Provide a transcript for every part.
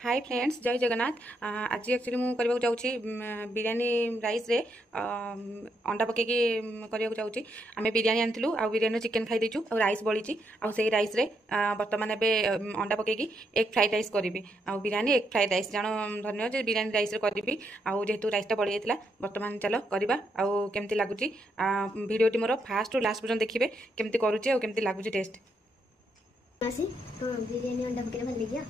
Hi friends, जय जगन्नाथ। आज actually मुझे करने जाऊँगी बिरयानी राइस रे अंडा पकईकि करने जाऊँगी। आम बिरयानी आनी आ बिरयानी चिकेन खाई देचु आ राइस बड़ी आई राइस रे बर्तमान एवं अंडा पकईकि एग फ्राइड राइस करी आ बिरयानी एग फ्राइड राइस जान धन्य बिरयानी राइस रे करी आउ जेहेतु राइसटा बढ़ी जाता बर्तमान चलो करवा आउ केमती लगुच भिडियोटी मोर फास्ट टू लास्ट पर्यंत देखिए केमती करुचे और केमती लगुच टेस्ट। बिरयानी अंडा पकईरा भल लगिया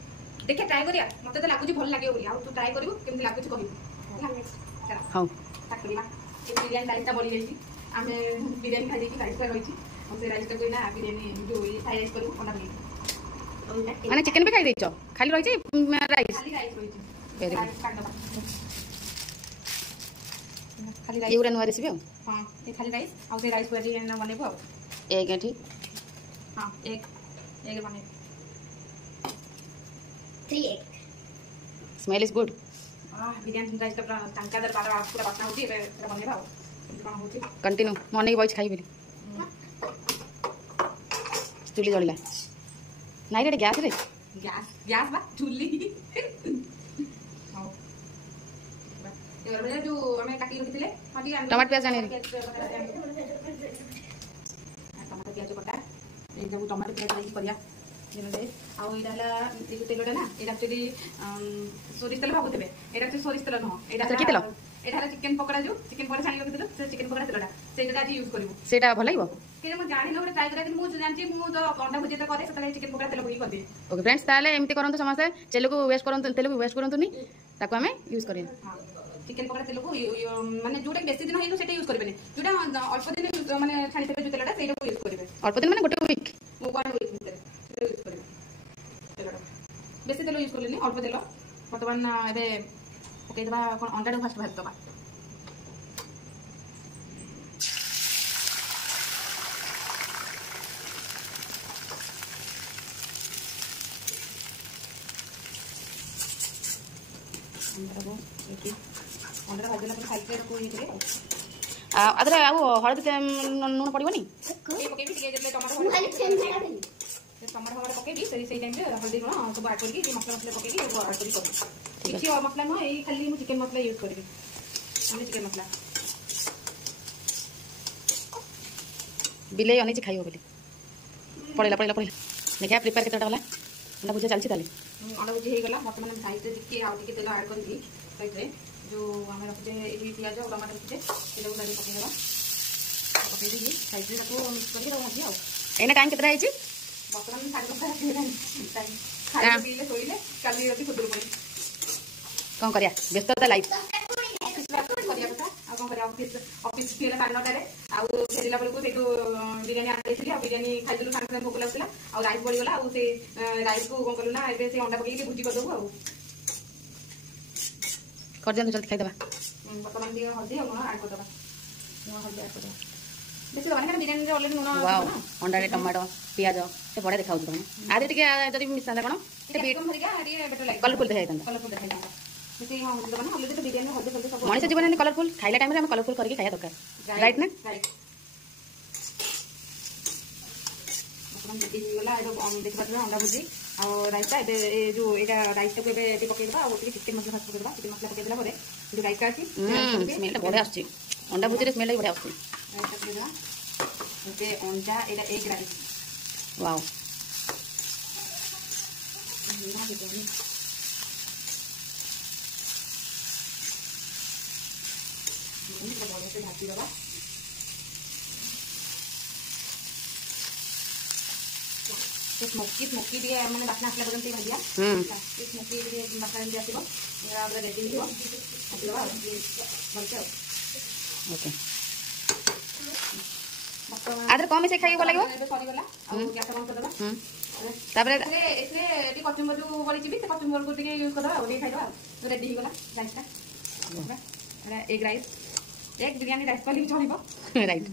देखिए ट्राए करिया मते तो लागुची भल लागियो बोली आ तू ट्राए करिवो केमती लागुची कहिवो हां स्टार्ट करिवा। ए बिरयानी राइसटा बड़ी जाईची आमे बिरयानी खाई देकी राइसटा रहिची और से राइसटा कोइना बिरयानी जो फ्राई राइस करू अंडा पकई माने चिकन भी खाई देचो खाली रहिची राइस खाली राइस रहिची वेरी गुड खाली राइस ये नुआ रेसिपी हां ये खाली राइस और से राइस पूरा ना बनेबो आ एक एठी हां एक बने 3 egg smell is good. Biryani rice पूरा टंकादार पूरा बास्ना होची पूरा बनेबा कोन होची कंटिन्यू मने बॉयज खाई बोली चुली जळिला नाइ रे गैस रे गैस बा चुली हां ये जो हमें काटी रखिले खाली टमाटर प्याज आने टमाटर प्याज कटा ए जब टमाटर प्याज राइस करिया आउ एटा तेलटा ना ये एक्चुअली सोरिष तेल भागुथे एटा सोरिष तेल नुह एटा चिकेन पकड़ा जो चिकेन पकड़ा छाणी रखिथिलु से चिकेन पकड़ा तेलटा सेटा आज यूज करिवो सेटा भल लागबो के म जानि न ट्राई करा कि मु जानछि मु तो अंडा भुजिया करे सेटा चिकेन पकड़ा तेल भुई कर दे। ओके फ्रेंड्स ताले एमती करंतु समस्त तेल को वेस्ट करंतु तेल को वेस्ट करंतु नी ताको हमें यूज करिया। चिकेन पकड़ा तेल को माने जोटा बेसी दिन होइनो सेटा यूज करबेनी जोटा अल्प दिन माने छाणी थेबे जो तेलटा सेटा यूज करबे अल्प दिन माने गोटे वीक मु कोन वीक भीतर यूज करबे तेलटा बेसी तेल यूज करलेनी अल्प तेल बर्तमान एबे पकई देबा कोन अंडा फास्ट भाज दबा अंडा भाजला पर साइड रे रखो ये अदरे आउ हळदी नून पड़िबनी ए पकई भी जेले टमाटर टमाटर हमारे पकई सही टाइम रे हल्दी लुण सब ऐड करके मसला पकई ऐड करी किसी और मसला न ए खाली मु चिकन मसला यूज करबी हम चिकन मसला बिले अनेची खाइयो बोली पड़ेला देखिया प्रिपेयर केतटा वाला अंडा भुजिया चलछि ताले अंडा भुजिया हे गला मतलब साइड रे टिके आउ टिके तेल ऐड करके साइड रे जो हमें रखते ये प्याज और टमाटर रखते ये डाली पकई देबा पकई दी साइड रे रखो मिक्स करके भाजी आउ एना टाइम केतरा आइछि बर्तमान साइड पर टाइम खाइ पीले सोइले काली राती खुदुर पड़ी कोन करिया व्यस्तता लाइफ ऑफिस फिर साढ़े 9 फेरला बेलू बिरयानी आनी बिरयानी खाइलु सागे सागे भोक लगुला आ राइस बढ़ीगला राइस को कौन कलु ना से अंडा पकई भुजी करदेबू कर दियंतु जल्दी खाइ देबा बर्तमान दिए हल्दी और लुण ऐड करदेबा हल्दी ऐड करदेबा बेसी दबानी कारण बिरयानी रे ऑलरेडी लुण वाओ अंडा रे टमाटो पियाज से बड़े देखाउ तने आदि टिके जदी मिसाला कोन ए बीट भरिया ये बेटर लागे कलरफुल देखाइतन कलरफुल देखाइतन बेसी हां दबानी ऑलरेडी तो बिरयानी हल्दी हल्दी सब मनीष जीवन में कलरफुल खाइला टाइम रे हम कलरफुल करके खाया दरकार राइट ना हम देखि गला एडो देखि पाछे अंडा भुजी और राइसटा ए जो एटा राइसटा को एबे पकई देबा और चिकन मसला पकई देबा चिकन मसला पकई देला परे जो राइसटा आसी स्मेल बढ़िया आछी अंडा भुजी रे स्मेल बढ़िया आछी राइसटा पकई देबा ओके अंडा एटा एग राइस वाओ से ढाकी देबा स्मोकी दिए माने बास्ना आसला पर्यंत भाजिया स्मोकी दिए बास्ना एमती आसीबो एरा पूरा रेडी हिबो आसीबा भलसे ओके आदर कम से खाइयो लागो एबे सरी गला आ गैस बंद कर देबा तापरे एसे एटी कचुम्बर जो बड़ी चिबी से कचुम्बर को टिके यूज कर देबा और खाइ देबा रेडी हिगला राइसटा एरा एग राइस एक बिरयानी राइस वाली चलिबो राइट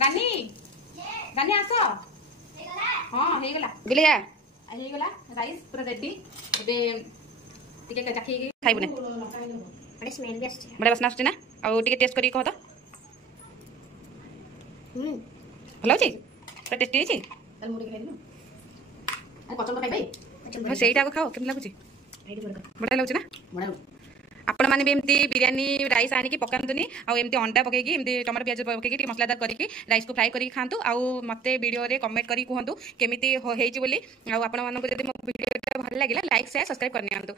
रानी रानी आसो हां हे गला बिलिया हे गला राइस पूरा रेडी एबे टिके जाखी खाइबने बड़े स्मेल भी आछे बड़े वासना आछे ना आ टिके टेस्ट करी कह तो भलो छी पूरा टेस्टी छी चल मुड़ी खाइ दिनु आ कचम खाइ भाई ହଁ ସେଇଟା ଖାଅ କେମିତି ଲାଗୁଛି ବଢ଼ିଆ ଲାଗୁଛି ନା ବଢ଼ିଆ ଆପଣମାନେ ବି ଏମିତି ବିରିୟାନୀ ରାଇସ୍ ଆଣିକି ପକାନ୍ତୁନି ଆଉ ଏମିତି ଅଣ୍ଡା ପକେଇକି ଏମିତି ଟମାଟୋ ପିଆଜ ପକେଇକି ଟିକେ ମସଲାଦାର କରିକି ରାଇସ୍କୁ ଫ୍ରାଏ କରିକି ଖାଆନ୍ତୁ ଆଉ ମୋତେ ଭିଡ଼ିଓରେ କମେଣ୍ଟ କରିକି କୁହନ୍ତୁ କେମିତି ହେଇଛି ବୋଲି ଆଉ ଆପଣମାନଙ୍କୁ ଯଦି ମୋ ଭିଡ଼ିଓଟା ଭଲ ଲାଗିଲା ଲାଇକ୍ ସେୟାର ସବସ୍କ୍ରାଇବ୍ କରିନିଅନ୍ତୁ